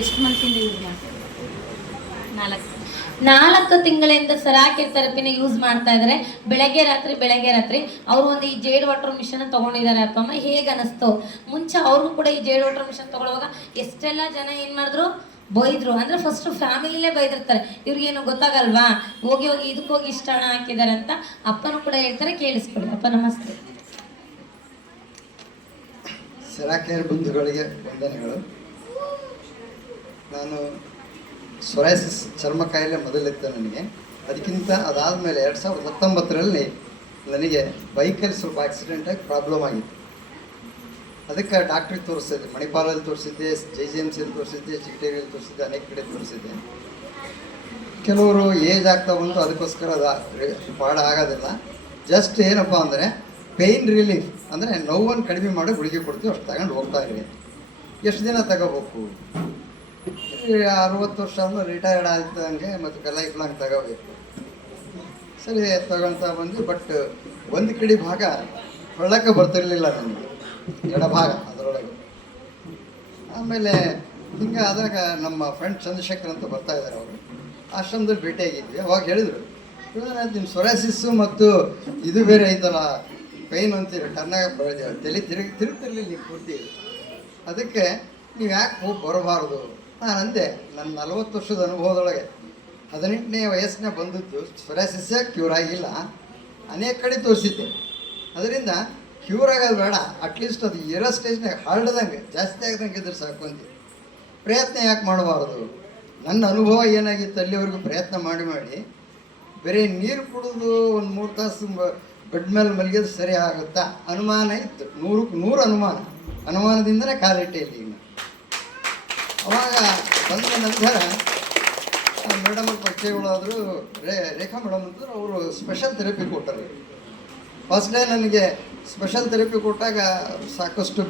ಎಷ್ಟು ಮಂತಿಂದ ಯೂಸ್ ಮಾಡ್ತಾರೆ? 4 ತಿಂಗಳಿಂದ ಸರಾಕಿ ಥೆರಪಿನ ಯೂಸ್ ಮಾಡ್ತಾ ಇದ್ದಾರೆ. ಬೆಳಗ್ಗೆ ರಾತ್ರಿ ಅವರು ಒಂದು ಈ ಜೇಡ್ ವಾಟರ್ ಮಿಷನ್ ತಗೊಂಡಿದ್ದಾರೆ. ಅಪ್ಪಮ್ಮ ಹೇಗೆ ಅನಿಸ್ತು? ಮುಂಚೆ ಅವ್ರಿಗೂ ಕೂಡ ಈ ಜೇಡ್ ವಾಟರ್ ಮಿಷನ್ ತಗೊಳ್ಳುವಾಗ ಎಷ್ಟೆಲ್ಲ ಜನ ಏನು ಮಾಡಿದ್ರು, ಬೈದ್ರು. ಅಂದರೆ ಫಸ್ಟ್ ಫ್ಯಾಮಿಲಿಲೇ ಬೈದಿರ್ತಾರೆ, ಇವ್ರಿಗೇನು ಗೊತ್ತಾಗಲ್ವಾ, ಹೋಗಿ ಇದಕ್ಕೋಗಿ ಇಷ್ಟ ಹಣ ಹಾಕಿದ್ದಾರೆ ಅಂತ. ಅಪ್ಪನೂ ಕೂಡ ಹೇಳ್ತಾರೆ, ಕೇಳಿಸ್ಕೊಳ್ಳಿ. ಅಪ್ಪ ನಮಸ್ತೆ. ಸೆರಾಕೇರ್ ಬಂಧುಗಳಿಗೆ ವಂದನೆಗಳು. ನಾನು ಸೊರೈಸಿಸ್ ಚರ್ಮ ಕಾಯಿಲೆ ಮೊದಲಿತ್ತು ನನಗೆ. ಅದಕ್ಕಿಂತ ಅದಾದಮೇಲೆ 2019ರಲ್ಲಿ ನನಗೆ ಬೈಕಲ್ಲಿ ಸ್ವಲ್ಪ ಆಕ್ಸಿಡೆಂಟಾಗಿ ಪ್ರಾಬ್ಲಮ್ ಆಗಿತ್ತು. ಅದಕ್ಕೆ ಡಾಕ್ಟ್ರಿಗೆ ತೋರಿಸಿದ್ದೆ, ಮಣಿಪಾಲಲ್ಲಿ ತೋರಿಸಿದ್ದೆ, JGMCಯಲ್ಲಿ ತೋರಿಸಿದ್ದೆ, ಚಿಕ್ಕಟೇರಿಯಲ್ಲಿ ತೋರಿಸಿದ್ದೆ, ಅನೇಕ ಕಡೆ ತೋರಿಸಿದ್ದೆ. ಕೆಲವರು ಏಜ್ ಆಗ್ತಾ ಬಂತು, ಅದಕ್ಕೋಸ್ಕರ ಅದು ಪಾಡ ಆಗೋದಿಲ್ಲ. ಜಸ್ಟ್ ಏನಪ್ಪ ಅಂದರೆ ಪೇಯ್ನ್ ರಿಲೀಫ್, ಅಂದರೆ ನೋವನ್ನು ಕಡಿಮೆ ಮಾಡಿ ಗುಳಿಗೆ ಕೊಡ್ತೀವಿ, ಅಷ್ಟು ತಗೊಂಡು ಹೋಗ್ತಾ ಇರಿ. ಎಷ್ಟು ದಿನ ತಗೋಬೇಕು? 60 ವರ್ಷ ಆದ್ಮೇಲೆ ರಿಟೈರ್ಡ್ ಆಗ್ತಂಗೆ ಮತ್ತು ಲೈಫ್ ಲಾಂಗ್ ತಗೋಬೇಕು. ಸರಿ ತಗೊಳ್ತಾ ಬಂದು, ಬಟ್ ಒಂದು ಕಡೆ ಭಾಗ ಒಳ್ಳಕ್ಕೆ ಬರ್ತಿರ್ಲಿಲ್ಲ ನನಗೆ, ಎಡಭಾಗ ಅದರೊಳಗೆ. ಆಮೇಲೆ ಹಿಂಗೆ ಆದಾಗ ನಮ್ಮ ಫ್ರೆಂಡ್ ಚಂದ್ರಶೇಖರ್ ಅಂತ ಬರ್ತಾ ಇದ್ದಾರೆ, ಅವರು ಆಶ್ರಮದಲ್ಲಿ ಭೇಟಿಯಾಗಿದ್ವಿ. ಅವಾಗ ಹೇಳಿದರು, ನಿಮ್ಮ ಸೊರಾಸಿಸ್ಸು ಮತ್ತು ಇದು ಬೇರೆ ಐತಲ್ಲ, ಪೈನ್ ಅಂತೀರಿ, ಟರ್ನಾಗ ತಲೆ ತಿರುಗ್ತಿರ್ಲಿಲ್ಲ ನೀವು ಪೂರ್ತಿ. ಅದಕ್ಕೆ ನೀವು ಯಾಕೆ ಹೋಗಿ ಬರಬಾರ್ದು? ನಾನು ಅಂದೆ, ನನ್ನ 40 ವರ್ಷದ ಅನುಭವದೊಳಗೆ 18ನೇ ವಯಸ್ಸಿನ ಬಂದದ್ದು ಸೊರಾಸಿಸ್ಸೇ ಕ್ಯೂರ್ ಆಗಿಲ್ಲ, ಅನೇಕ ಕಡೆ ತೋರಿಸಿದ್ದೆ. ಅದರಿಂದ ಕ್ಯೂರ್ ಆಗೋದು ಬೇಡ, ಅಟ್ಲೀಸ್ಟ್ ಅದು ಇರೋ ಸ್ಟೇಜ್ನಾಗ ಹರಡ್ದಂಗೆ ಜಾಸ್ತಿ ಆಗದಂಗೆ ಇದ್ರೆ ಸಾಕು ಅಂತ. ಪ್ರಯತ್ನ ಯಾಕೆ ಮಾಡಬಾರ್ದು? ನನ್ನ ಅನುಭವ ಏನಾಗಿತ್ತು ಅಲ್ಲಿವರೆಗೂ ಪ್ರಯತ್ನ ಮಾಡಿ ಬೇರೆ ನೀರು ಕುಡಿದು ಒಂದು 3 ತಾಸು ಬೆಡ್ ಮೇಲೆ ಮಲಗಿದ್ರೆ ಸರಿ ಆಗುತ್ತಾ ಅನುಮಾನ ಇತ್ತು. 100ಕ್ಕೆ 100 ಅನುಮಾನದಿಂದಲೇ ಕಾಲಿಟ್ಟೆ ಇಲ್ಲಿ. ಅವಾಗ ಬಂದ ನಂತರ ಮೇಡಮ್ ಪರಿಚಯಗಳಾದರೂ ರೇಖಾ ಮೇಡಮ್ ಅಂತಂದ್ರೆ ಅವರು ಸ್ಪೆಷಲ್ ಥೆರಪಿ ಕೊಟ್ಟರು. ಫಸ್ಟ್ ಡೇ ನನಗೆ ಸ್ಪೆಷಲ್ ಥೆರಪಿ ಕೊಟ್ಟಾಗ ಸಾಕಷ್ಟು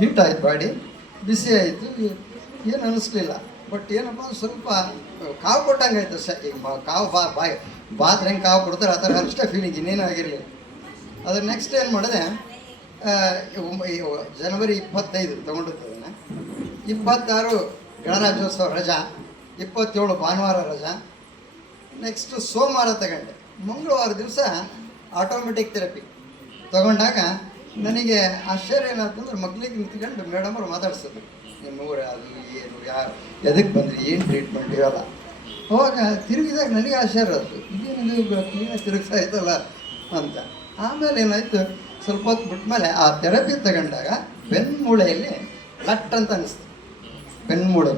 ಹೀಟ್ ಆಯ್ತು, ಬಾಡಿ ಬಿಸಿ ಆಯಿತು, ಏನು ಅನ್ನಿಸ್ಲಿಲ್ಲ. ಬಟ್ ಏನಪ್ಪ ಸ್ವಲ್ಪ ಕಾವು ಕೊಟ್ಟಂಗೆ ಆಯಿತು. ಕಾವು ಬಾದ್ರೆ ಹೆಂಗೆ ಕಾವು ಕೊಡ್ತಾರೆ ಆ ಥರ ಅಷ್ಟೇ ಫೀಲಿಂಗ್, ಇನ್ನೇನು ಆಗಿರಲಿಲ್ಲ. ಅದ್ರ ನೆಕ್ಸ್ಟ್ ಏನು ಮಾಡಿದೆ, ಜನವರಿ 25 ತೊಗೊಂಡಿತ್ತು ಅದನ್ನು. 26 ಗಣರಾಜ್ಯೋತ್ಸವ ರಜಾ, 27 ಭಾನುವಾರ ರಜಾ. ನೆಕ್ಸ್ಟು ಸೋಮವಾರ ತಗೊಂಡೆ. ಮಂಗಳವಾರ ದಿವಸ ಆಟೋಮೆಟಿಕ್ ಥೆರಪಿ ತಗೊಂಡಾಗ ನನಗೆ ಆಶ್ಚರ್ಯ ಏನಾಯ್ತಂದ್ರೆ, ಮಕ್ಳಿಗೆ ನಿಂತ್ಕೊಂಡು ಮೇಡಮ್ ಅವ್ರು ಮಾತಾಡ್ಸಿದ್ರು, ನಿಮ್ಮ ಊರು ಅದು ಏನು, ಯಾರು ಎದಕ್ಕೆ ಬಂದ್ರಿ, ಏನು ಟ್ರೀಟ್ಮೆಂಟ್ ಇವೆಲ್ಲ. ಅವಾಗ ತಿರುಗಿದಾಗ ನನಗೆ ಆಶ್ಚರ್ಯ ಆಯ್ತು, ಇದೇನಿದು ಕ್ಲೀನಾಗಿ ತಿರುಗಿಸ್ತಾ ಇತ್ತಲ್ಲ ಅಂತ. ಆಮೇಲೆ ಏನಾಯಿತು, ಸ್ವಲ್ಪ ಹೊತ್ತು ಬಿಟ್ಮೇಲೆ ಆ ಥೆರಪಿ ತಗೊಂಡಾಗ ಬೆನ್ಮೂಳೆಯಲ್ಲಿ ಲಟ್ ಅಂತ ಅನಿಸ್ತು. ಬೆನ್ಮೂಳೆ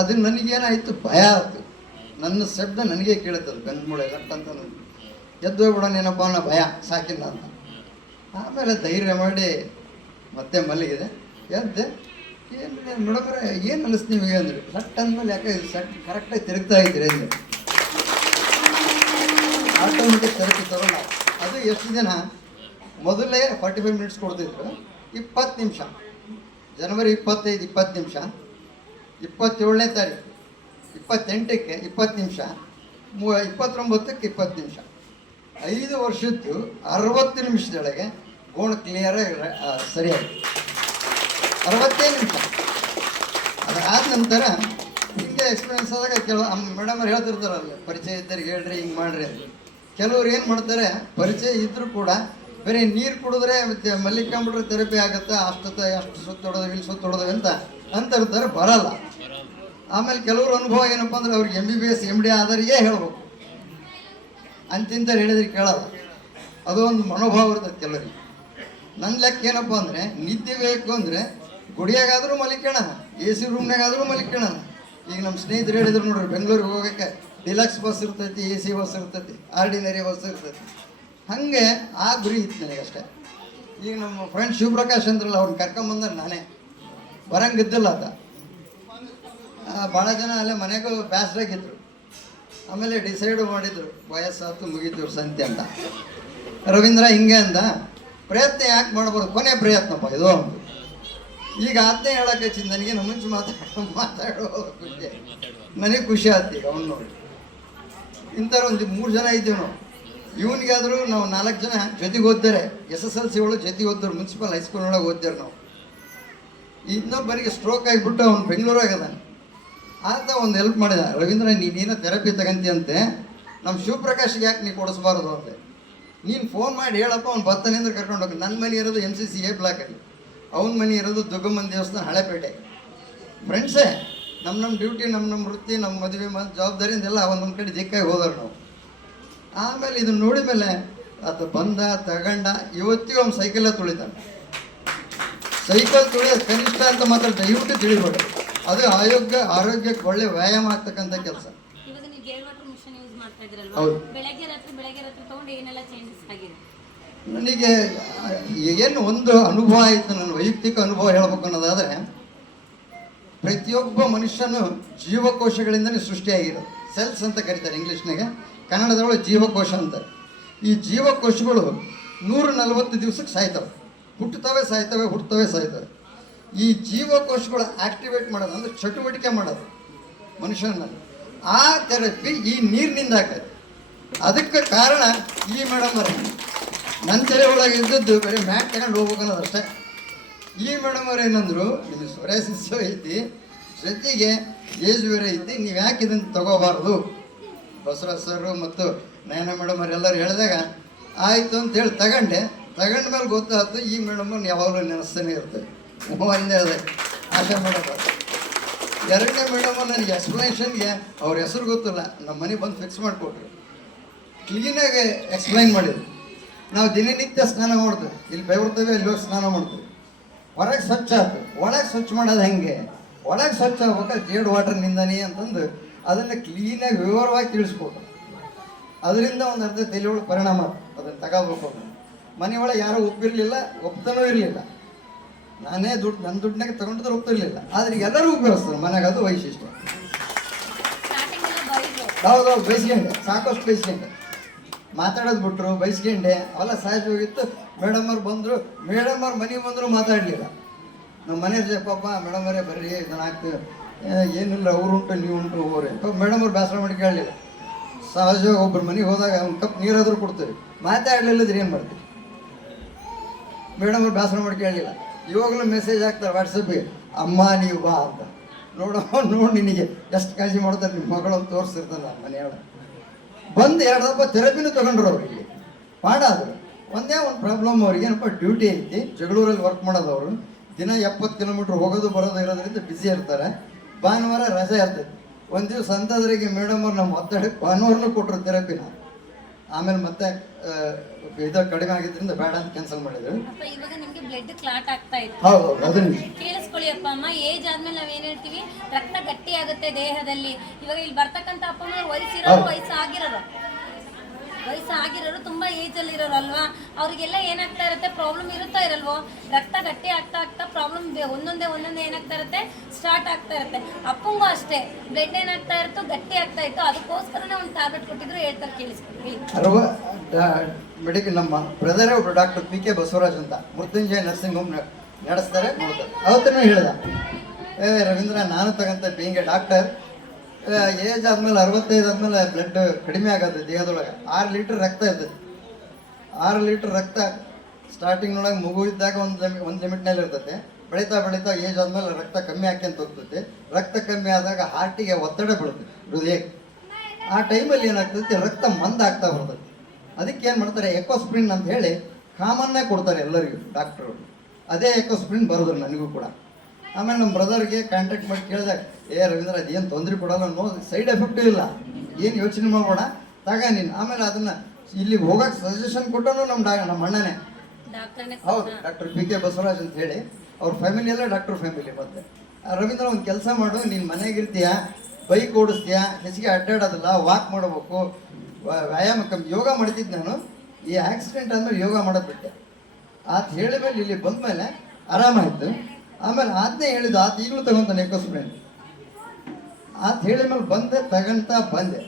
ಅದು ನನಗೇನಾಯಿತು, ಭಯ ಆಯಿತು. ನನ್ನ ಶಬ್ದ ನನಗೆ ಕೇಳುತ್ತದೆ, ಬೆನ್ಮೂಳೆ ಲಟ್ ಅಂತ. ನನಗೆ ಎದ್ದು ಹೋಗ್ಬಿಡೋಣ ಏನಪ್ಪ ಅನ್ನೋ ಭಯ ಸಾಕಿಲ್ಲ ಅಂತ. ಆಮೇಲೆ ಧೈರ್ಯ ಮಾಡಿ ಮತ್ತೆ ಮಲಗಿದೆ. ಎದ್ದೆ, ಏನು ನೋಡೋಕ್ರೆ ಏನು ಅನ್ನಿಸ್ತು ನಿಮಗೆ ಅಂದರು. ಲಟ್ ಅಂದಮೇಲೆ ಯಾಕೆ ಕರೆಕ್ಟಾಗಿ ತಿರುಗ್ತಾ ಇದ್ದೀರಿ ಅಂದೆ. ಆಟೋಮೆಟಿಕ್ ಥೆರಪಿ ತಗೊಂಡ ಅದು ಎಷ್ಟು ದಿನ, ಮೊದಲೇ 45 ಮಿನಿಟ್ಸ್ ಕೊಡ್ತಿದ್ರು, 20 ನಿಮಿಷ. ಜನವರಿ 25 20 ನಿಮಿಷ, 27ನೇ ತಾರೀಕು 28ಕ್ಕೆ 20 ನಿಮಿಷ, 29ಕ್ಕೆ 20 ನಿಮಿಷ. 5 ವರ್ಷದ್ದು 60 ನಿಮಿಷದೊಳಗೆ ಗೋಣು ಕ್ಲಿಯರಾಗಿ ಸರಿಯಾಗಿ 60 ನಿಮಿಷ. ಅದಾದ ನಂತರ ಹಿಂಗೆ ಎಕ್ಸ್ಪೀರಿಯನ್ಸ್ ಆದಾಗ ಕೆಲವು ಮೇಡಮ್ ಅವ್ರು ಹೇಳ್ತಿರ್ತಾರಲ್ಲ, ಪರಿಚಯ ಇದ್ದರಿಗೆ ಹೇಳ್ರಿ, ಹಿಂಗೆ ಮಾಡ್ರಿ ಅಂತ. ಕೆಲವ್ರು ಏನು ಮಾಡ್ತಾರೆ, ಪರಿಚಯ ಇದ್ದರೂ ಕೂಡ ಬೇರೆ ನೀರು ಕುಡಿದ್ರೆ ಮತ್ತು ಮಲ್ಲಿಕಾಂಬಿಟ್ರೆ ಥೆರಪಿ ಆಗುತ್ತೆ, ಅಷ್ಟು ಸುತ್ತು ಹೊಡೆದವೆ ಇಲ್ಲಿ ಸುತ್ತು ಹೊಡೆದವೆ ಅಂತ ಇರ್ತಾರೆ, ಬರಲ್ಲ. ಆಮೇಲೆ ಕೆಲವ್ರ ಅನುಭವ ಏನಪ್ಪ ಅಂದ್ರೆ, ಅವ್ರಿಗೆ MBBS MD ಆದವರಿಗೆ ಹೇಳ್ಬೇಕು, ಅಂತಿಂತ ಹೇಳಿದ್ರೆ ಕೇಳಲ್ಲ. ಅದೊಂದು ಮನೋಭಾವ ಇರ್ತದೆ ಕೆಲವರಿಗೆ. ನನ್ನ ಲೆಕ್ಕ ಏನಪ್ಪ ಅಂದರೆ, ನಿದ್ದೆ ಬೇಕು ಅಂದರೆ ಗುಡಿಯಾಗಾದರೂ ಮಲಿಕೋಣ, AC ರೂಮ್ನಾಗಾದರೂ ಮಲಿಕೋಣ. ಈಗ ನಮ್ಮ ಸ್ನೇಹಿತರು ಹೇಳಿದ್ರು ನೋಡ್ರಿ, ಬೆಂಗಳೂರಿಗೆ ಹೋಗೋಕ್ಕೆ ಡಿಲಕ್ಸ್ ಬಸ್ ಇರ್ತೈತಿ, AC ಬಸ್ ಇರ್ತೈತಿ, ಆರ್ಡಿನರಿ ಬಸ್ ಇರ್ತೈತಿ. ಹಾಗೆ ಆ ಗುರಿ ಇತ್ತು ನನಗಷ್ಟೇ. ಈಗ ನಮ್ಮ ಫ್ರೆಂಡ್ ಶಿವಪ್ರಕಾಶ್ ಅಂದ್ರಲ್ಲ, ಅವ್ರನ್ನ ಕರ್ಕೊಂಬಂದ್ರೆ ನಾನೇ ಬರಂಗಿದ್ದಿಲ್ಲ ಅಂತ. ಭಾಳ ಜನ ಅಲ್ಲೇ ಮನೆಗೂ ಬ್ಯಾಸ್ರಾಗಿದ್ರು. ಆಮೇಲೆ ಡಿಸೈಡ್ ಮಾಡಿದ್ರು, ವಯಸ್ಸಾತು ಮುಗಿದ್ರು ಸಂತೆ ಅಂತ. ರವೀಂದ್ರ ಹಿಂಗೆ ಅಂದ, ಪ್ರಯತ್ನ ಯಾಕೆ ಮಾಡಬಾರ್ದು, ಕೊನೆ ಪ್ರಯತ್ನಪ್ಪ ಇದು ಒಂದು. ಈಗ ಅದನ್ನೇ ಹೇಳಕ್ಕೆ ಹಚ್ಚಿದ್ದು ನನಗೆ, ಮುಂಚೆ ಮಾತಾಡೋ ಖುಷಿ, ನನಗೆ ಖುಷಿ ಆಯ್ತು. ಈಗ ಅವ್ನು ನೋಡಿ ಇಂಥವ್ರು ಒಂದು 3 ಜನ ಇದ್ದೀವಿ ನಾವು. ಇವನಿಗಾದರೂ ನಾವು 4 ಜನ ಜೊತೆಗೆ ಓದ್ತಾರೆ, SSLC ಒಳಗೆ ಜೊತೆಗೆ ಓದಿದ್ರು, ಮುನ್ಸಿಪಲ್ ಹೈಸ್ಕೂಲ್ ಒಳಗೆ ಓದ್ತಾರೆ ನಾವು. ಇನ್ನೊಬ್ಬರಿಗೆ ಸ್ಟ್ರೋಕ್ ಆಗಿಬಿಟ್ಟು ಅವ್ನು ಬೆಂಗಳೂರಾಗ ಅದಾನೆ. ಆತ ಒಂದು ಹೆಲ್ಪ್ ಮಾಡಿದ, ರವೀಂದ್ರ ನೀನೇನೋ ಥೆರಪಿ ತಗಂತೀಯಂತೆ, ನಮ್ಮ ಶಿವಪ್ರಕಾಶ್ಗೆ ಯಾಕೆ ನೀನು ಕೊಡಿಸ್ಬಾರ್ದು ಅಂತೆ. ನೀನು ಫೋನ್ ಮಾಡಿ ಹೇಳಪ್ಪ, ಅವ್ನು ಬರ್ತಾನೆ ಅಂದ್ರೆ ಕರ್ಕೊಂಡು ಹೋಗಿ. ನನ್ನ ಮನೆ ಇರೋದು MCCA ಬ್ಲಾಕಲ್ಲಿ, ಅವನ ಮನೆ ಇರೋದು ದುಗ್ಗಮ್ಮನ ದೇವಸ್ಥಾನ ಹಳೆಪೇಟೆ. ಫ್ರೆಂಡ್ಸೇ, ನಮ್ಮ ಡ್ಯೂಟಿ, ನಮ್ಮ ವೃತ್ತಿ, ನಮ್ಮ ಮದುವೆ ಜವಾಬ್ದಾರಿಯಿಂದೆಲ್ಲ ಒಂದೊಂದು ಕಡೆ ದಿಕ್ಕಾಗಿ ಹೋದವ್ರು ನಾವು. ಆಮೇಲೆ ಇದನ್ನು ನೋಡಿದ ಮೇಲೆ ಅದು ಬಂದ ತಗೊಂಡ, ಇವತ್ತಿಗೂ ಅವ್ನು ಸೈಕಲ್ಲೇ ತುಳಿತಾನೆ. ಸೈಕಲ್ ತುಳಿಯೋದು ಕನಿಷ್ಠ ಅಂತ ಮಾತ್ರ ದಯವಿಟ್ಟು ತಿಳಿಬೇಡಿ. ಅದು ಆರೋಗ್ಯಕ್ಕೆ ಒಳ್ಳೆ ವ್ಯಾಯಾಮ ಆಗ್ತಕ್ಕಂಥ ಕೆಲಸ. ಇವಾಗ ನೀವು ಜೇಡ್ ವಾಟರ್ ಮಿಷನ್ ಯೂಸ್ ಮಾಡ್ತಾ ಇದ್ರಲ್ವಾ, ಹೌದು. ಬೆಳಗ್ಗೆ ರಾತ್ರಿ ತಗೊಂಡು ಏನೆಲ್ಲ ಚೇಂಜಸ್ ಆಗಿದೆ? ನನಗೆ ಏನು ಒಂದು ಅನುಭವ ಆಯಿತು, ನನ್ನ ವೈಯಕ್ತಿಕ ಅನುಭವ ಹೇಳ್ಬೇಕು ಅನ್ನೋದಾದರೆ, ಪ್ರತಿಯೊಬ್ಬ ಮನುಷ್ಯನು ಜೀವಕೋಶಗಳಿಂದಲೇ ಸೃಷ್ಟಿಯಾಗಿರೋದು. ಸೆಲ್ಸ್ ಅಂತ ಕರೀತಾರೆ ಇಂಗ್ಲೀಷ್ನಾಗೆ, ಕನ್ನಡದೊಳಗೆ ಜೀವಕೋಶ ಅಂತ. ಈ ಜೀವಕೋಶಗಳು 140 ದಿವಸಕ್ಕೆ ಸಾಯ್ತವೆ. ಹುಟ್ಟುತ್ತವೆ ಸಾಯ್ತವೆ, ಹುಟ್ಟುತ್ತವೆ ಸಾಯ್ತವೆ. ಈ ಜೀವಕೋಶಗಳು ಆಕ್ಟಿವೇಟ್ ಮಾಡೋದು ಅಂದರೆ ಚಟುವಟಿಕೆ ಮಾಡೋದು ಮನುಷ್ಯನಲ್ಲಿ. ಆ ಥೆರಪಿ ಈ ನೀರಿನಿಂದ ಆಗ್ತದೆ. ಅದಕ್ಕೆ ಕಾರಣ ಈ ಮೇಡಮ್ ಅವರೇ, ನನ್ನ ತಲೆ ಒಳಗೆ ಇದ್ದದ್ದು ಬರೀ ಮ್ಯಾಟ್ ತಗೊಂಡು ಹೋಗ್ಬೇಕು ಅನ್ನೋದಷ್ಟೇ. ಈ ಮೇಡಮ್ ಅವ್ರು ಏನಂದ್ರು, ನಿಮಗೆ ಸೊರಾಸಿಸ್ ಐತಿ, ಜೊತೆಗೆ ಏಜ್ ಬೇರೆ ಐತಿ, ನೀವು ಯಾಕೆ ಇದನ್ನು ತಗೋಬಾರ್ದು. ಬಸವರಾಜ್ ಸರ್ ಮತ್ತು ನಯನ ಮೇಡಮ್ ಅವರೆಲ್ಲರೂ ಹೇಳಿದಾಗ ಆಯಿತು ಅಂತೇಳಿ ತಗೊಂಡ ಮೇಲೆ ಗೊತ್ತಾಯ್ತು, ಈ ಮೇಡಮನ್ನು ಯಾವಾಗಲೂ ನೆನೆಸ್ತಾನೆ ಇರ್ತದೆ. ಒಂದೇ ಅದೇ ಆಶಾ ಮೇಡಮ್. ಎರಡನೇ ಮೇಡಮು ನನಗೆ ಎಕ್ಸ್ಪ್ಲನೇಷನ್ಗೆ ಅವ್ರ ಹೆಸರು ಗೊತ್ತಿಲ್ಲ, ನಮ್ಮ ಮನೆ ಬಂದು ಫಿಕ್ಸ್ ಮಾಡಿಕೊಟ್ರು. ಕ್ಲೀನಾಗಿ ಎಕ್ಸ್ಪ್ಲೈನ್ ಮಾಡಿದ್ರು. ನಾವು ದಿನನಿತ್ಯ ಸ್ನಾನ ಮಾಡ್ತೀವಿ, ಇಲ್ಲಿ ಬೆವರ್ತೇವೆ, ಇಲ್ಲಿ ಹೋಗಿ ಸ್ನಾನ ಮಾಡ್ತೀವಿ. ಹೊರಗೆ ಸ್ವಚ್ಛ ಆಯ್ತು, ಒಳಗೆ ಸ್ವಚ್ಛ ಮಾಡೋದು ಹೆಂಗೆ, ಒಳಗೆ ಸ್ವಚ್ಛ ಆಗ್ಬೇಕಾದ್ರೆ ಜೇಡ್ ವಾಟರ್ನಿಂದನೇ ಅಂತಂದು ಅದನ್ನು ಕ್ಲೀನಾಗಿ ವಿವರವಾಗಿ ತಿಳಿಸ್ಕೊಟ್ರು. ಅದರಿಂದ ಒಂದು ಅರ್ಧ ತಲೆಯೊಳಗೆ ಪರಿಣಾಮ ಅದನ್ನು ತಗೋಬೇಕು. ಮನೆಯೊಳಗೆ ಯಾರೂ ಒಪ್ಪಿರಲಿಲ್ಲ, ಒಪ್ತಾನೂ ಇರಲಿಲ್ಲ. ನಾನೇ ನನ್ನ ದುಡ್ಡಿನಾಗ ತಗೊಂಡಿದ್ರೆ ಒಪ್ತಿರ್ಲಿಲ್ಲ, ಆದರೆ ಎಲ್ಲರೂ ಉಪಯೋಗಿಸ್ತಾರೆ ಮನೆಗೆ. ಅದು ವೈಶಿಷ್ಟ್ಯ. ಹೌದು, ಬೈಸ್ಕೊಂಡೆ, ಸಾಕಷ್ಟು ಬೈಸ್ಕೊಂಡೆ, ಮಾತಾಡೋದು ಬಿಟ್ರು, ಬೈಸ್ಕೊಂಡೆ, ಅವೆಲ್ಲ ಸಹಜ ಹೋಗಿತ್ತು. ಮೇಡಮ್ ಅವ್ರು ಬಂದರು, ಮೇಡಮ್ ಅವ್ರ ಮನೆಗೆ ಬಂದರೂ ಮಾತಾಡಲಿಲ್ಲ. ನಮ್ಮ ಮನೆ ಪಾಪ ಮೇಡಮ್ ಅವರೇ ಬರ್ರಿ ಇದನ್ನು ಆಗ್ತದೆ, ಏನಿಲ್ಲ ಅವ್ರು ಉಂಟು ನೀವು ಉಂಟು ಹೋಗ್ರಿ. ಮೇಡಮ್ ಅವ್ರು ಬೇಸರ ಮಾಡಿ ಕೇಳಲಿಲ್ಲ. ಸಹಜವಾಗಿ ಒಬ್ಬರು ಮನೆಗೆ ಹೋದಾಗ ಒಂದು ಕಪ್ ನೀರಾದರೂ ಕೊಡ್ತೀವಿ, ಮಾತಾಡಲಿಲ್ಲದ್ರೆ ಏನು ಮಾಡ್ತೀವಿ. ಮೇಡಮ್ ಅವ್ರು ಬೇಸರ ಮಾಡಿ ಕೇಳಲಿಲ್ಲ. ಇವಾಗಲೂ ಮೆಸೇಜ್ ಹಾಕ್ತಾರೆ ವಾಟ್ಸಪ್ಗೆ, ಅಮ್ಮ ನೀವು ಬಾ ಅಂತ. ನೋಡಿ ನಿನಗೆ ಎಷ್ಟು ಕಾಳಜಿ ಮಾಡ್ತಾರೆ ನಿಮ್ಮ ಮಗಳು ಅಂತ ತೋರಿಸಿರ್ತಾನೆ ನಾನು ಮನೆಯೊಳಗೆ. ಬಂದು 2 ದಪ್ಪ ಥೆರಪಿನೂ ತೊಗೊಂಡ್ರು ಅವ್ರು. ಇಲ್ಲಿ ಮಾಡಾದ್ರು ಒಂದೇ ಒಂದು ಪ್ರಾಬ್ಲಮ್, ಅವ್ರಿಗೆ ಏನಪ್ಪ ಡ್ಯೂಟಿ ಐತಿ, ಜಗಳೂರಲ್ಲಿ ವರ್ಕ್ ಮಾಡೋದು. ಅವರು ದಿನ 70 ಕಿಲೋಮೀಟ್ರ್ ಹೋಗೋದು ಬರೋದು ಇರೋದ್ರಿಂದ ಬ್ಯುಸಿ ಇರ್ತಾರೆ. ಭಾನುವಾರ ರಜೆ ಇರ್ತೈತಿ. ಒಂದು ದಿವಸ ಅಂತದ್ರಿಗೆ ಮೇಡಮ್ ಅವ್ರು ನಮ್ಮ ಒತ್ತಡಕ್ಕೆ ಭಾನುವಾರನೂ ಕೊಟ್ಟರು ಥೆರಪಿನ. ಆಮೇಲೆ ಮತ್ತೆ ಇದು ಕಡಿಮೆ ಆಗಿದ್ರಿಂದ ಬೇಡ ಅಂತ ಕ್ಯಾನ್ಸಲ್ ಮಾಡಿದ್ರು. ಇವಾಗ ನಿಮಗೆ ಬ್ಲಡ್ ಕ್ಲಾಟ್ ಆಗ್ತಾ ಇತ್ತು. ಹೌದು, ಅದನ್ನ ಕೇಳಿಸ್ಕೊಳ್ಳಿ ಅಪ್ಪ ಅಮ್ಮ, ಏಜ್ ಆದ್ಮೇಲೆ ನಾವೇನ್ ಹೇಳ್ತೀವಿ, ರಕ್ತ ಗಟ್ಟಿ ಆಗುತ್ತೆ ದೇಹದಲ್ಲಿ. ಇವಾಗ ಇಲ್ಲಿ ಬರ್ತಕ್ಕಂಥ ಅಪ್ಪ ಅಮ್ಮ ವಯಸ್ಸಾಗಿರೋರು ತುಂಬಾ ಏಜ್ ಅಲ್ಲಿ ಇರೋರು ಅಲ್ವಾ, ಅವ್ರಿಗೆಲ್ಲ ಏನಾಗ್ತಾ ಇರುತ್ತೆ, ಪ್ರಾಬ್ಲಮ್ ಇರುತ್ತಾ ಇರಲ್ವೋ, ರಕ್ತ ಗಟ್ಟಿ ಆಗ್ತಾ ಪ್ರಾಬ್ಲಮ್ ಒಂದೊಂದೇ ಏನಾಗ್ತಾ ಇರುತ್ತೆ, ಸ್ಟಾರ್ಟ್ ಆಗ್ತಾ ಇರುತ್ತೆ. ಅಪ್ಪಂಗೂ ಅಷ್ಟೇ ಬ್ಲಡ್ ಏನಾಗ್ತಾ ಇರುತ್ತೋ, ಗಟ್ಟಿ ಆಗ್ತಾ ಇತ್ತು. ಅದಕ್ಕೋಸ್ಕರನೇ ಒಂದು ಟ್ಯಾಬ್ಲೆಟ್ ಕೊಟ್ಟಿದ್ರು, ಹೇಳ್ತಾರೆ ಕೇಳಿಸ್ಕೊಳ್ಳಿ. ಮೆಡಿಕಲ್ ನಮ್ಮ ಬ್ರದರೇ ಒಬ್ರು ಡಾಕ್ಟರ್ PK ಬಸವರಾಜ್ ಅಂತ ಮೃತ್ಯುಂಜಯ ನರ್ಸಿಂಗ್ ಹೋಮ್ ನಡೆಸ್ತಾರೆ, ನೋಡ್ತಾರೆ. ಅವತ್ತೂ ಹೇಳ್ದ, ರವೀಂದ್ರ ನಾನು ತಗಂತ ಬೀಂಗ್ ಎ ಡಾಕ್ಟರ್, ಏಜ್ ಆದಮೇಲೆ 65 ಆದಮೇಲೆ ಬ್ಲಡ್ ಕಡಿಮೆ ಆಗೋದು ದೇಹದೊಳಗೆ. 6 ಲೀಟ್ರ್ ರಕ್ತ ಇರ್ತದೆ. 6 ಲೀಟ್ರ್ ರಕ್ತ ಸ್ಟಾರ್ಟಿಂಗ್ನೊಳಗೆ ಮಗು ಇದ್ದಾಗ ಒಂದು ಲಿಮಿಟ್ನಲ್ಲಿ ಇರ್ತದೆ. ಬೆಳೀತಾ ಏಜ್ ಆದಮೇಲೆ ರಕ್ತ ಕಮ್ಮಿ ಆಕ್ಯಂತ ಹೋಗ್ತೈತೆ. ರಕ್ತ ಕಮ್ಮಿ ಆದಾಗ ಹಾರ್ಟಿಗೆ ಒತ್ತಡ ಬೀಳುತ್ತೆ, ಹೃದಯಕ್ಕೆ. ಆ ಟೈಮಲ್ಲಿ ಏನಾಗ್ತೈತಿ, ರಕ್ತ ಮಂದಾಗ್ತಾ ಬರ್ತದೆ. ಅದಕ್ಕೆ ಏನು ಮಾಡ್ತಾರೆ, ಎಕೋಸ್ಪ್ರಿನ್ ಅಂತ ಹೇಳಿ ಕಾಮನ್ನೇ ಕೊಡ್ತಾರೆ ಎಲ್ಲರಿಗೂ ಡಾಕ್ಟ್ರು. ಅದೇ ಎಕೋಸ್ಪ್ರಿನ್ ಬರೋದು ನನಗೂ ಕೂಡ. ಆಮೇಲೆ ನಮ್ಮ ಬ್ರದರ್ಗೆ ಕಾಂಟ್ಯಾಕ್ಟ್ ಮಾಡಿ ಕೇಳಿದಾಗ, ರವೀಂದ್ರ ಅದೇನು ತೊಂದರೆ ಕೊಡಲ್ಲ, ನೋ ಸೈಡ್ ಎಫೆಕ್ಟು ಇಲ್ಲ, ಏನು ಯೋಚನೆ ಮಾಡಬೇಡ, ನೀನು. ಆಮೇಲೆ ಅದನ್ನು ಇಲ್ಲಿಗೆ ಹೋಗೋಕೆ ಸಜೆಷನ್ ಕೊಟ್ಟನು ನಮ್ಮ ಅಣ್ಣನೇ. ಹೌದು, ಡಾಕ್ಟರ್ PK ಬಸವರಾಜ್ ಅಂತ ಹೇಳಿ. ಅವ್ರ ಫ್ಯಾಮಿಲಿ ಎಲ್ಲ ಡಾಕ್ಟರ್ ಫ್ಯಾಮಿಲಿ. ಮತ್ತೆ ರವೀಂದ್ರ ಒಂದು ಕೆಲಸ ಮಾಡು, ನೀನು ಮನೆಗಿರ್ತೀಯ, ಬೈಕ್ ಓಡಿಸ್ತೀಯ, ಹೆಚ್ಚಿಗೆ ಅಡ್ಡಾಡೋದಿಲ್ಲ, ವಾಕ್ ಮಾಡಬೇಕು, ವ್ಯಾಯಾಮ ಕಮ್ಮಿ, ಯೋಗ ಮಾಡ್ತಿದ್ದೆ ನಾನು. ಈ ಆಕ್ಸಿಡೆಂಟ್ ಆದಮೇಲೆ ಯೋಗ ಮಾಡೋದು ಬಿಟ್ಟೆ. ಆತ ಹೇಳಿದ್ಮೇಲೆ ಇಲ್ಲಿ ಬಂದಮೇಲೆ ಆರಾಮಾಯಿತು. ಆಮೇಲೆ ಆತನೇ ಹೇಳಿದ್ದು, ಆತ ಈಗಲೂ ತಗೊಂತಾನೆ ಎಕೋಸ್ಪ್ರಿನ್. ಆತ ಹೇಳಿದ್ಮೇಲೆ ಬಂದೆ.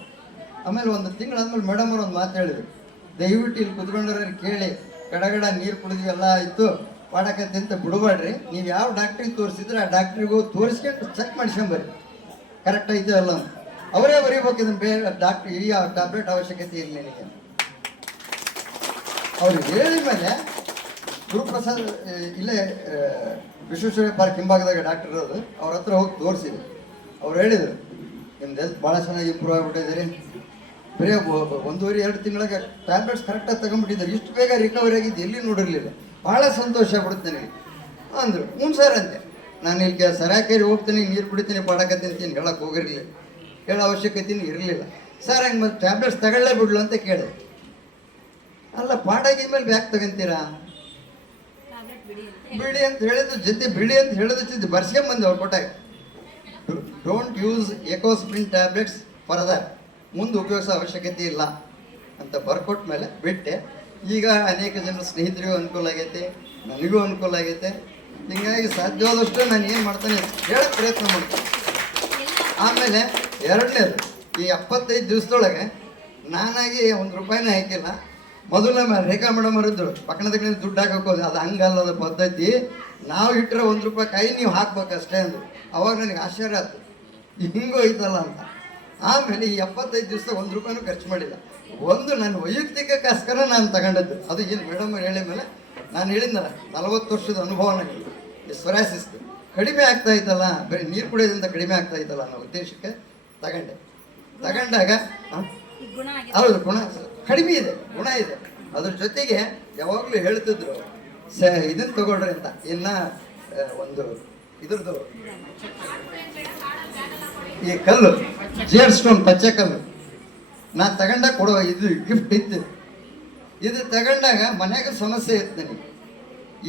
ಆಮೇಲೆ ಒಂದು ತಿಂಗಳಾದ್ಮೇಲೆ ಮೇಡಮ್ ಅವ್ರು ಒಂದು ಮಾತು ಹೇಳಿದ್ರು, ದಯವಿಟ್ಟು ಇಲ್ಲಿ ಕುತ್ಕೊಂಡ್ರೆ ಕೇಳಿ, ಗಡಗಡ ನೀರು ಕುಡಿದ್ವಿ ಎಲ್ಲ ಆಯಿತು, ಮಾಡಕತ್ತೆ ಅಂತ ಬಿಡಬೇಡ್ರಿ. ನೀವು ಯಾವ ಡಾಕ್ಟ್ರಿಗೆ ತೋರಿಸಿದ್ರೆ ಆ ಡಾಕ್ಟ್ರಿಗೂ ತೋರಿಸ್ಕೊಂಡು ಚೆಕ್ ಮಾಡಿಸ್ಕೊಂಬರ್ರಿ, ಕರೆಕ್ಟ್ ಐತೆ ಅಲ್ಲ ಅಂತ. ಅವರೇ ಬರೀಬೇಕು, ಇದನ್ನು ಬೇರೆ ಡಾಕ್ಟ್ರ್ ಈ ಟ್ಯಾಬ್ಲೆಟ್ ಅವಶ್ಯಕತೆ ಇಲ್ಲ ನಿನಗೆ. ಅವ್ರು ಹೇಳಿದ ಮೇಲೆ ಗುರುಪ್ರಸಾದ್ ಇಲ್ಲೇ ವಿಶ್ವೇಶ್ವರಯ್ಯ ಪಾರ್ಕ್ ಹಿಂಭಾಗದಾಗ ಡಾಕ್ಟರ್ ಇರೋದು, ಅವ್ರ ಹತ್ರ ಹೋಗಿ ತೋರಿಸಿದ್ರು. ಅವ್ರು ಹೇಳಿದರು, ನಿಮ್ದು ಹೆಲ್ತ್ ಭಾಳ ಚೆನ್ನಾಗಿ ಇಂಪ್ರೂವ್ ಆಗಿಬಿಟ್ಟಿದ್ದೀರಿ, ಬರೀ 1.5-2 ತಿಂಗಳಿಗೆ ಟ್ಯಾಬ್ಲೆಟ್ಸ್ ಕರೆಕ್ಟಾಗಿ ತಗೊಂಡ್ಬಿಟ್ಟಿದ್ದಾರೆ, ಇಷ್ಟು ಬೇಗ ರಿಕವರಿ ಆಗಿದ್ದು ಎಲ್ಲಿ ನೋಡಿರಲಿಲ್ಲ, ಭಾಳ ಸಂತೋಷ ಆಗ್ಬಿಡುತ್ತೆ ನನಗೆ ಅಂದರು. ಹ್ಞೂ ಸರ್ ಅಂತೆ. ನಾನು ಇಲ್ಲಿ ಸರಾಕೇರಿ ಹೋಗ್ತೀನಿ, ನೀರು ಕುಡಿತೀನಿ, ಪಾಡಕ ತಿಂತೀನಿ ಹೇಳಕ್ಕೆ ಹೋಗಿರಲಿಲ್ಲ, ಹೇಳೋ ಅವಶ್ಯಕತೆಯೂ ಇರಲಿಲ್ಲ. ಸರ್ ಹಂಗೆ ಮತ್ತೆ ಟ್ಯಾಬ್ಲೆಟ್ಸ್ ತಗೊಳ್ಳೇ ಬಿಡ್ಲು ಅಂತ ಕೇಳಿದೆ. ಅಲ್ಲ, ಪಾಡಾಗಿ ಮೇಲೆ ಬ್ಯಾಗ್ ತಗೊಂತೀರಾ, ಬಿಡಿ ಅಂತ ಹೇಳಿದ್ದು ಜೊತೆ ಬಿಡಿ ಅಂತ ಹೇಳಿದ ಬರ್ಸ್ಕೊಂಬಂದು ಅವ್ರು ಕೊಟ್ಟಾಗ, ಡೋಂಟ್ ಯೂಸ್ ಎಕೋಸ್ಪ್ರಿನ್ ಟ್ಯಾಬ್ಲೆಟ್ಸ್ ಫರ್ದರ್, ಮುಂದೆ ಉಪಯೋಗಿಸೋ ಅವಶ್ಯಕತೆ ಇಲ್ಲ ಅಂತ ಬರ್ಕೊಟ್ಟ ಮೇಲೆ ಬಿಟ್ಟೆ. ಈಗ ಅನೇಕ ಜನರ ಸ್ನೇಹಿತರಿಗೂ ಅನುಕೂಲ ಆಗೈತೆ, ನನಗೂ ಅನುಕೂಲ ಆಗೈತೆ. ಹೀಗಾಗಿ ಸಾಧ್ಯವಾದಷ್ಟು ನಾನು ಏನು ಮಾಡ್ತಾನೆ ಹೇಳಕ್ಕೆ ಪ್ರಯತ್ನ ಮಾಡ್ತೀನಿ. ಆಮೇಲೆ ಎರಡನೇದು, ಈ 75 ದಿವಸದೊಳಗೆ ನಾನಾಗಿ ₹1 ಹಾಕಿಲ್ಲ. ಮೊದಲ ರೇಖಾ ಮೇಡಮ್ ಅವರಿದ್ದರು, ಪಕ್ಕಣದ ಕಡೆ ದುಡ್ಡು ಹಾಕಕ್ಕೆ ಹೋದೆ, ಅದು ಹಂಗಲ್ಲದ ಪದ್ಧತಿ, ನಾವು ಇಟ್ಟರೆ ₹1 ಕೈ ನೀವು ಹಾಕ್ಬೇಕಷ್ಟೇ ಅಂದರು. ಅವಾಗ ನನಗೆ ಆಶ್ಚರ್ಯ ಆಯ್ತು, ಹಿಂಗೂ ಐತಲ್ಲ ಅಂತ. ಆಮೇಲೆ ಈ 75 ದಿವಸ ₹1 ಖರ್ಚು ಮಾಡಿಲ್ಲ. ಒಂದು ನನ್ನ ವೈಯಕ್ತಿಕಕ್ಕೋಸ್ಕರ ನಾನು ತಗೊಂಡದ್ದು. ಅದು ಏನು ಮೇಡಮ್ ಅವ್ರು ಹೇಳಿದ ಮೇಲೆ ನಾನು ಹೇಳಿದ್ನಲ್ಲ, 40 ವರ್ಷದ ಅನುಭವ ನನಗೆ ಈ ಸೊರಾಸಿಸ್ ಕಡಿಮೆ ಆಗ್ತಾ ಇತ್ತಲ್ಲ, ಬರೀ ನೀರು ಕುಡಿಯೋದ್ರಿಂದ ಕಡಿಮೆ ಆಗ್ತಾ ಇತ್ತಲ್ಲ ಅನ್ನೋ ಉದ್ದೇಶಕ್ಕೆ ತಗೊಂಡಾಗ ಹೌದು, ಗುಣ ಕಡಿಮೆ ಇದೆ, ಗುಣ ಇದೆ. ಅದ್ರ ಜೊತೆಗೆ ಯಾವಾಗಲೂ ಹೇಳ್ತಿದ್ರು ಇದನ್ನು ತಗೊಳ್ರಿ ಅಂತ. ಇನ್ನು ಒಂದು ಇದ್ರದ್ದು ಈ ಕಲ್ಲು ಜೇಡ್ ಸ್ಟೋನ್, ಪಚ್ಚೆ ಕಲ್ಲು ನಾನು ತಗೊಂಡಾಗ ಕೊಡುವ ಇದು ಗಿಫ್ಟ್ ಇತ್ತು. ಇದು ತಗೊಂಡಾಗ ಮನ್ಯಾಗ ಸಮಸ್ಯೆ ಇತ್ತು ನನಗೆ.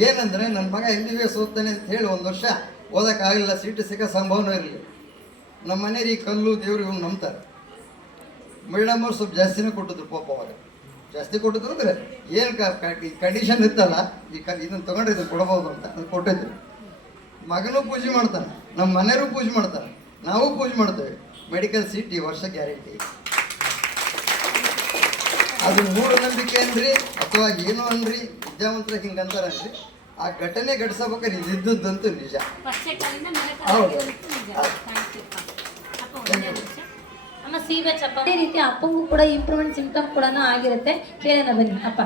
ಏನಂದರೆ ನನ್ನ ಮಗ MBBS ಓದ್ತಾನೆ ಅಂತ ಹೇಳಿ 1 ವರ್ಷ ಓದೋಕ್ಕಾಗಲಿಲ್ಲ, ಸೀಟು ಸಿಗೋ ಸಂಭವನೂ ಇರಲಿಲ್ಲ. ನಮ್ಮ ಮನೆಯವ್ರು ಈ ಕಲ್ಲು ದೇವ್ರು ಇವ್ನು ನಂಬ್ತಾರೆ. ಮೇಡಮ್ ಅವ್ರು ಸ್ವಲ್ಪ ಜಾಸ್ತಿನೇ ಕೊಟ್ಟಿದ್ರು, ಪಾಪ ಅವಾಗ ಜಾಸ್ತಿ ಕೊಟ್ಟಿದ್ರು ಅಂದರೆ ಏನು ಕಂಡೀಷನ್ ಇತ್ತಲ್ಲ, ಇದನ್ನು ತೊಗೊಂಡ್ರೆ ಇದನ್ನು ಕೊಡ್ಬೋದು ಅಂತ ಅದು ಕೊಟ್ಟಿದ್ರು. ಮಗನೂ ಪೂಜೆ ಮಾಡ್ತಾನೆ, ನಮ್ಮ ಮನೆಯವರು ಪೂಜೆ ಮಾಡ್ತಾರೆ, ನಾವು ಪೂಜೆ ಮಾಡ್ತೇವೆ. ಮೆಡಿಕಲ್ ಸೀಟ್ ಈ ವರ್ಷ ಗ್ಯಾರಂಟಿ. ಅದು ಮೂಢನಂಬಿಕೆ ಅನ್ರಿ ಅಥವಾ ಏನೋ ಅನ್ರಿ, ವಿದ್ಯಾವಂತರ ಹಿಂಗೆ ಅಂತಾರನ್ರಿ, ಆ ಘಟನೆ ಘಟಿಸಬೇಕಾದ್ರೆ ಇದ್ದಿದ್ದಂತೂ ನಿಜ. ಹೌದು. ಅಮ್ಮ ಸೀಬೆ ಚಪ್ಪ ಅದೇ ರೀತಿ ಅಪ್ಪಂಗೂ ಕೂಡ ಇಂಪ್ರೂವ್ಮೆಂಟ್ ಸಿಂಪ್ಟಮ್ ಕೂಡ ಆಗಿರುತ್ತೆ. ಕೇಳೋಣ ಬನ್ನಿ ಅಪ್ಪ.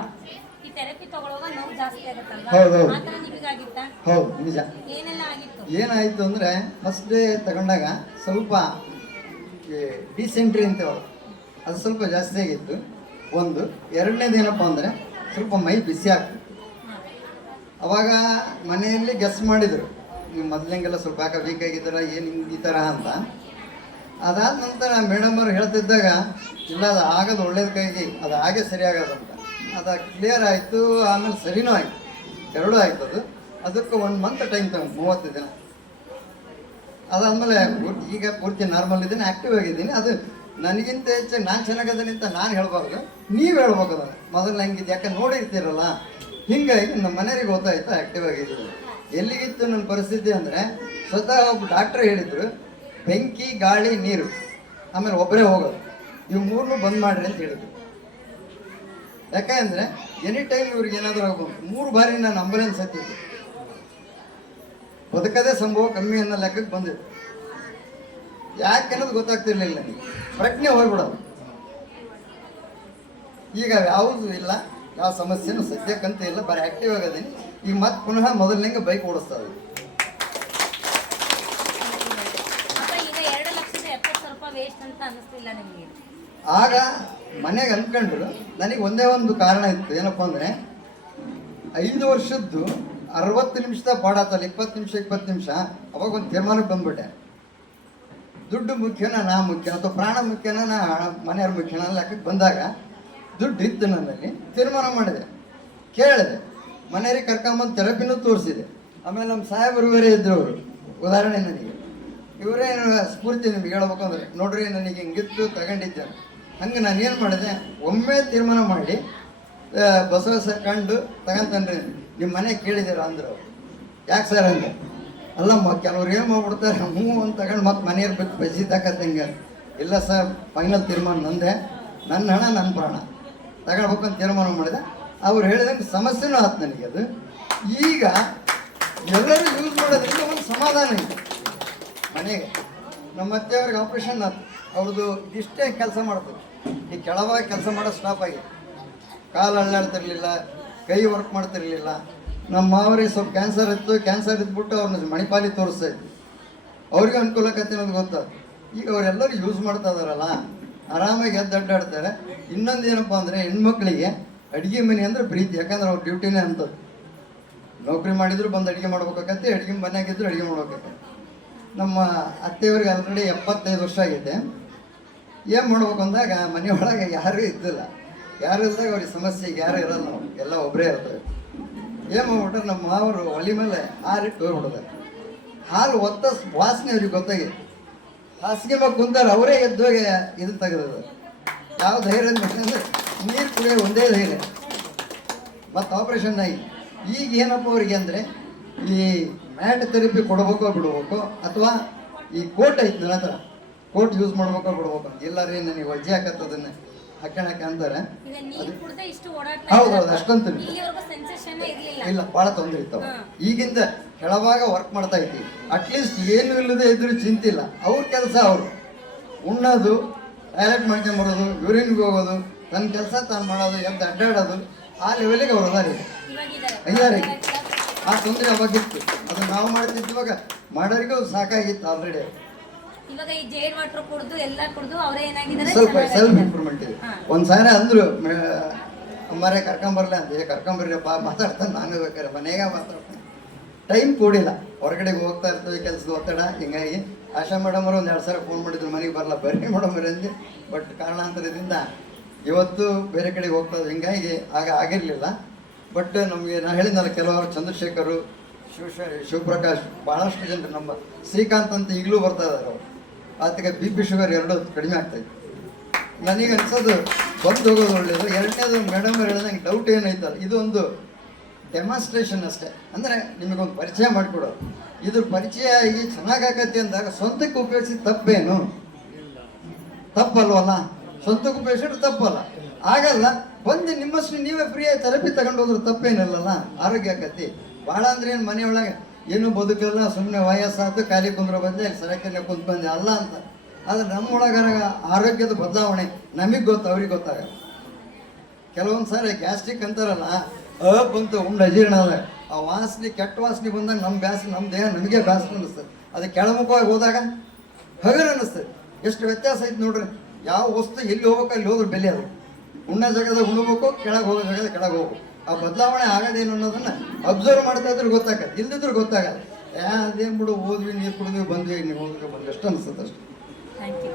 ಈ ಥೆರಪಿ ತಗೊಳ್ಳುವಾಗ ನೋವು ಜಾಸ್ತಿ ಆಗುತ್ತಲ್ವಾ? ಹೌದು ಆ ಥರ ನಿಮಗಾಗಿತ್ತಾ? ಹೌದು, ನಿಜ. ಏನೆಲ್ಲ ಆಗಿತ್ತು? ಏನಾಯಿತು ಅಂದರೆ ಫಸ್ಟ್ ಡೇ ತಗೊಂಡಾಗ ಸ್ವಲ್ಪ ಡಿಸೆಂಟ್ರಿ ಅಂತೇಳಿ ಅದು ಸ್ವಲ್ಪ ಜಾಸ್ತಿ ಆಗಿತ್ತು. ಒಂದು ಎರಡನೇದು ಏನಪ್ಪ ಅಂದರೆ ಸ್ವಲ್ಪ ಮೈ ಬಿಸಿ ಆಗ್ತಿತ್ತು. ಅವಾಗ ಮನೆಯಲ್ಲಿ ಗೆಸ್ ಮಾಡಿದರು, ನೀವು ಮೊದಲಿಂಗೆಲ್ಲ ಸ್ವಲ್ಪ ಯಾಕೆ ವೀಕ್ ಆಗಿದ್ದೀರ, ಏನು ಈ ಥರ ಅಂತ. ಅದಾದ ನಂತರ ಮೇಡಮ್ ಅವ್ರು ಹೇಳ್ತಿದ್ದಾಗ, ಇಲ್ಲ ಅದು ಆಗೋದು ಒಳ್ಳೇದು ಕೈಗೆ, ಅದು ಹಾಗೆ ಸರಿಯಾಗೋದಂತ. ಅದು ಕ್ಲಿಯರ್ ಆಯಿತು. ಆಮೇಲೆ ಸರಿನೂ ಆಯಿತು, ಎರಡೂ ಆಯ್ತು. ಅದಕ್ಕೆ 1 ಮಂತ್ ಟೈಮ್ ತಗೊಂಡು 30 ದಿನ. ಅದಾದಮೇಲೆ ಈಗ ಪೂರ್ತಿ ನಾರ್ಮಲ್ ಇದ್ದೀನಿ, ಆ್ಯಕ್ಟಿವ್ ಆಗಿದ್ದೀನಿ. ಅದು ನನಗಿಂತ ಹೆಚ್ಚಾಗಿ ನಾನು ಚೆನ್ನಾಗದ್ದೀನಿ ಅಂತ ನಾನು ಹೇಳ್ಬಾರ್ದು, ನೀವು ಹೇಳ್ಬೇಕು. ಅದನ್ನು ಮೊದಲು ಹಂಗಿದ್ದು ಯಾಕೆ ನೋಡಿರ್ತೀರಲ್ಲ, ಹೀಗಾಗಿ ನಮ್ಮ ಮನೆಯವರಿಗೆ ಗೊತ್ತಾಯ್ತು ಆ್ಯಕ್ಟಿವ್ ಆಗಿದ್ದೀನಿ. ಎಲ್ಲಿಗಿತ್ತು ನನ್ನ ಪರಿಸ್ಥಿತಿ ಅಂದರೆ, ಸ್ವತಃ ಒಬ್ಬ ಡಾಕ್ಟ್ರ್ ಹೇಳಿದರು, ಬೆಂಕಿ, ಗಾಳಿ, ನೀರು, ಆಮೇಲೆ ಒಬ್ಬರೇ ಹೋಗೋದು, ಇವು 3 ಬಂದ್ ಮಾಡಿರಿ ಅಂತ ಹೇಳಿದ್ರು. ಯಾಕೆಂದರೆ ಎನಿ ಟೈಮ್ ಇವ್ರಿಗೆ ಏನಾದರೂ ಆಗ್ಬೋದು. 3 ಬಾರಿ ನಾನು ಆಂಬುಲೆನ್ಸ್ ಹತ್ತಿದ್ದೆ, ಬದುಕದೇ ಸಂಭವ ಕಮ್ಮಿ ಅನ್ನೋ ಲೆಕ್ಕಕ್ಕೆ ಬಂದಿದ್ದು. ಯಾಕೆ ಅನ್ನೋದು ಗೊತ್ತಾಗ್ತಿರ್ಲಿಲ್ಲ ನನಗೆ, ಪ್ರಜ್ಞೆ ಹೋಗ್ಬಿಡೋದು. ಈಗ ಯಾವುದು ಇಲ್ಲ, ಯಾವ ಸಮಸ್ಯೆನೂ ಸದ್ಯಕ್ಕಂತ ಇಲ್ಲ, ಬರೀ ಆ್ಯಕ್ಟಿವ್ ಆಗೋದೀನಿ. ಈಗ ಮತ್ತೆ ಪುನಃ ಮೊದಲಿನಂಗೆ ಬೈಕ್ ಓಡಿಸ್ತಾ ಇದ್ದೀನಿ. ಆಗ ಮನೆಗೆ ಅಂದ್ಕೊಂಡ್ರು. ನನಗೆ ಒಂದೇ ಒಂದು ಕಾರಣ ಇತ್ತು, ಏನಪ್ಪ ಅಂದರೆ 5 ವರ್ಷದ್ದು 60 ನಿಮಿಷದ ಪಾಡಾತಲ್ಲ, 20 ನಿಮಿಷ. ಅವಾಗ ಒಂದು ತೀರ್ಮಾನಕ್ಕೆ ಬಂದ್ಬಿಟ್ಟೆ, ದುಡ್ಡು ಮುಖ್ಯನ ನಾ ಮುಖ್ಯ ಅಥವಾ ಪ್ರಾಣ ಮುಖ್ಯನ ನಾ ಮನೆಯವ್ರ ಮುಖ್ಯನ ಲೆಕ್ಕಕ್ಕೆ ಬಂದಾಗ ದುಡ್ಡು ಇತ್ತು ನನ್ನಲ್ಲಿ. ತೀರ್ಮಾನ ಮಾಡಿದೆ, ಕೇಳಿದೆ, ಮನೆಯವ್ರಿಗೆ ಕರ್ಕೊಂಬಂದು ಥೆರಪಿನೂ ತೋರಿಸಿದೆ. ಆಮೇಲೆ ನಮ್ಮ ಸಾಹೇಬರು ಬೇರೆ ಇದ್ದರು, ಅವರು ಉದಾಹರಣೆ ನನಗೆ ಇವರೇ ಸ್ಫೂರ್ತಿ ನಿಮ್ಗೆ ಹೇಳ್ಬೇಕು ಅಂದರೆ, ನೋಡ್ರಿ ನನಗೆ ಹಿಂಗಿತ್ತು ತಗೊಂಡಿದ್ದೆ. ಹಂಗೆ ನಾನು ಏನು ಮಾಡಿದೆ, ಒಮ್ಮೆ ತೀರ್ಮಾನ ಮಾಡಿ ಬಸವ ಕಂಡು ತಗೊಂತನ್ರಿ. ನಿಮ್ಮ ಮನೆ ಕೇಳಿದ್ದೀರ ಅಂದರು. ಯಾಕೆ ಸರ್ ಅಂದೆ. ಅಲ್ಲಮ್ಮ ಕೆಲವ್ರು ಏನು ಮಾಡ್ಬಿಡ್ತಾರೆ, ಹ್ಞೂ ಅಂತ ತಗೊಂಡು ಮತ್ತೆ ಮನೆಯವ್ರು ಬಿಟ್ಟು ಬಸಿ ತಾಕತ್ತಂಗೆ. ಇಲ್ಲ ಸರ್, ಫೈನಲ್ ತೀರ್ಮಾನ ನಂದೆ, ನನ್ನ ಹಣ ನನ್ನ ಪ್ರಾಣ ತಗೊಳ್ಬೇಕಂತ ತೀರ್ಮಾನ ಮಾಡಿದೆ. ಅವ್ರು ಹೇಳಿದಂಗೆ ಸಮಸ್ಯೆನೂ ಆಯ್ತು ನನಗೆ. ಅದು ಈಗ ಎಲ್ಲರೂ ಯೂಸ್ ಮಾಡೋದ್ರಿಂದ ಒಂದು ಸಮಾಧಾನ ಇದೆ ಮನೆಗೆ. ನಮ್ಮ ಅತ್ತೆಯವ್ರಿಗೆ ಆಪ್ರೇಷನ್ ಆಯ್ತು, ಅವ್ರದ್ದು ಇಷ್ಟೇ ಕೆಲಸ ಮಾಡ್ತಾರೆ. ಈ ಕೆಳವಾಗಿ ಕೆಲಸ ಮಾಡೋ ಸ್ಟಾಪ್ ಆಗಿದೆ. ಕಾಲು ಅಳ್ಳಾಡ್ತಿರ್ಲಿಲ್ಲ, ಕೈ ವರ್ಕ್ ಮಾಡ್ತಿರ್ಲಿಲ್ಲ, ನಮ್ಮ ಮಾವರಿಗೆ ಸ್ವಲ್ಪ ಕ್ಯಾನ್ಸರ್ ಇತ್ತು, ಕ್ಯಾನ್ಸರ್ ಇದ್ಬಿಟ್ಟು ಅವ್ರನ್ನ ಮಣಿಪಾಲಿ ತೋರಿಸ್ತಾ ಇದ್ವಿ. ಅವ್ರಿಗೆ ಅನುಕೂಲ ಆಕತ್ತೆ ಅನ್ನೋದು ಗೊತ್ತು. ಈಗ ಅವರೆಲ್ಲರೂ ಯೂಸ್ ಮಾಡ್ತಾ ಇದಾರಲ್ಲ, ಆರಾಮಾಗಿ ಎದ್ದು ಅಡ್ಡಾಡ್ತಾರೆ. ಇನ್ನೊಂದು ಏನಪ್ಪ ಅಂದರೆ, ಹೆಣ್ಮಕ್ಳಿಗೆ ಅಡುಗೆ ಮನೆ ಅಂದರೆ ಪ್ರೀತಿ. ಯಾಕಂದ್ರೆ ಅವ್ರ ಡ್ಯೂಟಿನೇ ಅಂಥದ್ದು. ನೌಕರಿ ಮಾಡಿದ್ರು ಬಂದು ಅಡುಗೆ ಮಾಡ್ಬೇಕಾಗತ್ತೆ, ಅಡುಗೆ ಮನೆಯಾಗಿದ್ರು ಅಡುಗೆ ಮಾಡ್ಬೇಕಾಗತ್ತೆ. ನಮ್ಮ ಅತ್ತೆಯವ್ರಿಗೆ ಆಲ್ರೆಡಿ 75 ವರ್ಷ ಆಗೈತೆ. ಏನು ಮಾಡ್ಬೇಕು ಅಂದಾಗ ಮನೆಯೊಳಗೆ ಯಾರೂ ಇದ್ದಿಲ್ಲ. ಯಾರು ಇಲ್ದಾಗ ಅವ್ರಿಗೆ ಸಮಸ್ಯೆಗೆ ಯಾರು ಇರಲ್ಲ, ನಾವು ಎಲ್ಲ ಒಬ್ಬರೇ ಇರ್ತೇವೆ. ಏನು ಮಾಡ್ಬಿಟ್ರೆ ನಮ್ಮ ಮಾವರು ಒಲಿ ಮೇಲೆ ಹಾರಿಟ್ಟು ಹೋಗ್ಬಿಡ್ತಾರೆ. ಹಾಲು ಒತ್ತ ವಾಸನೆ ಅವ್ರಿಗೆ ಗೊತ್ತಾಗಿದೆ. ಹಾಸಿಗೆ ಮೇಲೆ ಕುಂತಾರೆ, ಅವರೇ ಎದ್ದೋಗಿ ಇದು ತೆಗೆದದು. ಯಾವ ಧೈರ್ಯ ಅಂದರೆ ನೀರು ಕುಡಿಯೋ ಒಂದೇ ಧೈರ್ಯ. ಮತ್ತು ಆಪ್ರೇಷನ್ ಆಗಿ ಈಗ ಏನಪ್ಪ ಅವ್ರಿಗೆ ಅಂದರೆ, ಈ ಮ್ಯಾಟ್ ಥೆರಪಿ ಕೊಡ್ಬೇಕೋ ಬಿಡ್ಬೇಕು, ಅಥವಾ ಈ ಕೋಟ್ ಐತೆ ನನ್ನ ಹತ್ರ, ಕೋಟ್ ಯೂಸ್ ಮಾಡ್ಬೇಕೋ ಬಿಡ್ಬೇಕು ಅಂತ. ಎಲ್ಲಾರೀ ನನಗೆ ವಜ್ಜೆ ಹಾಕತ್ತದನ್ನು ಹಾಕೋಣಕ್ಕೆ ಅಂತಾರೆ. ಹೌದೌದು, ಅಷ್ಟಂತ ಇಲ್ಲ, ಭಾಳ ತೊಂದರೆ ಇರ್ತಾವೆ. ಈಗಿಂದ ಕೆಳಭಾಗ ವರ್ಕ್ ಮಾಡ್ತಾ ಇದ್ದೀವಿ. ಅಟ್ಲೀಸ್ಟ್ ಏನು ಇಲ್ಲದೆ ಇದ್ರೂ ಚಿಂತಿಲ್ಲ. ಅವ್ರ ಕೆಲಸ ಅವರು ಉಣ್ಣೋದು, ಟಾಯ್ಲೆಟ್ ಮಾಡ್ಕೊಂಬರೋದು, ಯೂರಿನ್ಗೆ ಹೋಗೋದು, ತನ್ನ ಕೆಲಸ ತಾನು ಮಾಡೋದು, ಎದ್ದು ಅಡ್ಡಾಡೋದು, ಆ ಲೆವೆಲಿಗೆ ಅವ್ರು ಅದಾರಿ. ಆ ತೊಂದರೆ ಅವಾಗಿತ್ತು. ಅದು ನಾವು ಮಾಡ್ತಿದ್ವಿ, ಇವಾಗ ಮಾಡೋರಿಗೂ ಸಾಕಾಗಿತ್ತು ಆಲ್ರೆಡಿ. ಇವಾಗ ಈ ಜೇಡ್ ವಾಟರ್ ಕುಡಿದು ಎಲ್ಲ ಕುಡಿದು ಅವರೇ ಏನಾಗಿದ್ದಾರೆ, ಸ್ವಲ್ಪ ಸೆಲ್ಫ್ ಇಂಪ್ರೂವ್ಮೆಂಟ್ ಇದೆ. ಒಂದ್ಸಾರಿ ಅಂದ್ರು ಅಮ್ಮರೇ ಕರ್ಕೊಂಬರ್ಲ ಅಂತ. ಕರ್ಕೊಂಬರ್ರಿಯಪ್ಪ, ಮಾತಾಡ್ತಾನೆ. ನಾನು ಬೇಕಾದ್ರೆ ಮನೆಗೆ ಮಾತಾಡ್ತಾನೆ. ಟೈಮ್ ಕೂಡಿಲ್ಲ, ಹೊರಗಡೆಗೆ ಹೋಗ್ತಾ ಇರ್ತೀವಿ, ಕೆಲಸದ ಒತ್ತಡ. ಹಿಂಗಾಗಿ ಆಶಾ ಮೇಡಮ್ ಅವರು 1-2 ಸಲ ಫೋನ್ ಮಾಡಿದ್ರು, ಮನೆಗೆ ಬರಲ್ಲ ಬರ್ರಿ ಮೇಡಮ್ ಅಂದೆ. ಬಟ್ ಕಾರಣಾಂತರದಿಂದ ಇವತ್ತು ಬೇರೆ ಕಡೆಗೆ ಹೋಗ್ತಾ ಇದ್ವಿ. ಹಿಂಗಾಗಿ ಆಗಿರಲಿಲ್ಲ. ಬಟ್ ನಮಗೆ ನಾನು ಹೇಳಿದ್ನಲ್ಲ, ಕೆಲವರು ಚಂದ್ರಶೇಖರು, ಶಿವಪ್ರಕಾಶ್, ಭಾಳಷ್ಟು ಜನರು, ನಮ್ಮ ಶ್ರೀಕಾಂತ್ ಅಂತ ಈಗಲೂ ಬರ್ತಾ ಇದ್ದಾರೆ. ಅವರು ಆತಗೆ BP ಶುಗರ್ 2 ಕಡಿಮೆ ಆಗ್ತಾಯಿತ್ತು. ನನಗೆ ಅನ್ಸೋದು ಬಂದು ಹೋಗೋದು ಒಳ್ಳೆಯದು. ಎರಡನೇದು ಮೇಡಮ್ ಹೇಳಿದಂಗೆ ಡೌಟ್ ಏನೈತಲ್ಲ, ಇದು ಒಂದು ಡೆಮಾನ್ಸ್ಟ್ರೇಷನ್ ಅಷ್ಟೇ. ಅಂದರೆ ನಿಮಗೊಂದು ಪರಿಚಯ ಮಾಡಿಕೊಡೋದು. ಇದ್ರ ಪರಿಚಯ ಆಗಿ ಚೆನ್ನಾಗಾಗತ್ತೆ ಅಂದಾಗ ಸ್ವಂತಕ್ಕೆ ಉಪಯೋಗಿಸಿ ತಪ್ಪೇನು? ತಪ್ಪಲ್ವಲ್ಲ? ಸ್ವಂತಕ್ಕೆ ಉಪಯೋಗಿಸಿದ್ರೆ ತಪ್ಪಲ್ಲ. ಆಗಲ್ಲ, ಬಂದು ನಿಮ್ಮಷ್ಟು ನೀವೇ ಫ್ರೀಯಾಗಿ ಥೆರಪಿ ತಗೊಂಡು ಹೋದ್ರೆ ತಪ್ಪೇನಿಲ್ಲಲ್ಲ, ಆರೋಗ್ಯ ಆಕತಿ. ಭಾಳ ಅಂದ್ರೆ ಏನು, ಮನೆಯೊಳಗೆ ಏನೂ ಬದುಕಲ್ಲ, ಸುಮ್ಮನೆ ವಯಸ್ಸಾಯ್ತು, ಖಾಲಿ ಕುಂದ್ರ ಬಂದೆ, ಸರಕನ್ನೇ ಕುಂತು ಬಂದೆ ಅಲ್ಲ ಅಂತ. ಆದರೆ ನಮ್ಮೊಳಗಾರ ಆರೋಗ್ಯದ ಬದಲಾವಣೆ ನಮಗೆ ಗೊತ್ತು, ಅವ್ರಿಗೆ ಗೊತ್ತಾಗಲ್ಲ. ಕೆಲವೊಂದು ಸಾರಿ ಗ್ಯಾಸ್ಟ್ರಿಕ್ ಅಂತಾರಲ್ಲ, ಬಂತು ಉಂಡು ಅಜೀರ್ಣ ಅದ, ಆ ವಾಸನೆ, ಕೆಟ್ಟ ವಾಸನೆ ಬಂದಾಗ ನಮ್ಮ ದೇಹ ನಮಗೆ ಬ್ಯಾಸರ ಅನ್ನಿಸ್ತದೆ. ಅದು ಕೆಳಮುಖವಾಗಿ ಹೋದಾಗ ಹಗರ್ ಅನ್ನಿಸ್ತದೆ. ಎಷ್ಟು ವ್ಯತ್ಯಾಸ ಐತೆ ನೋಡ್ರಿ. ಯಾವ ವಸ್ತು ಎಲ್ಲಿ ಹೋಗ್ಬೇಕು ಅಲ್ಲಿ ಹೋದ್ರೆ ಬೆಲೆ ಅದು. ಉಣ್ಣ ಜಾಗದಾಗ ಉಣ್ಬೇಕು, ಕೆಳಗೆ ಹೋಗೋ ಜಾಗದಾಗ ಕೆಳಗೆ ಹೋಗ್ಬೇಕು. ಆ ಬದಲಾವಣೆ ಆಗೋದೇನು ಅನ್ನೋದನ್ನು ಅಬ್ಸರ್ವ್ ಮಾಡ್ತಾ ಇದ್ರೆ ಗೊತ್ತಾಗತ್ತೆ, ಇಲ್ದಿದ್ರು ಗೊತ್ತಾಗಲ್ಲ. ಅದೇನು ಬಿಡು, ಹೋದ್ವಿ, ನೀರು ಕುಡಿದ್ವಿ, ಬಂದ್ವಿ, ನೀವು ಹೋದ್ವಿ, ಬಂದ್ವಿ, ಅಷ್ಟು ಅನಿಸುತ್ತೆ ಅಷ್ಟೇ. Thank you.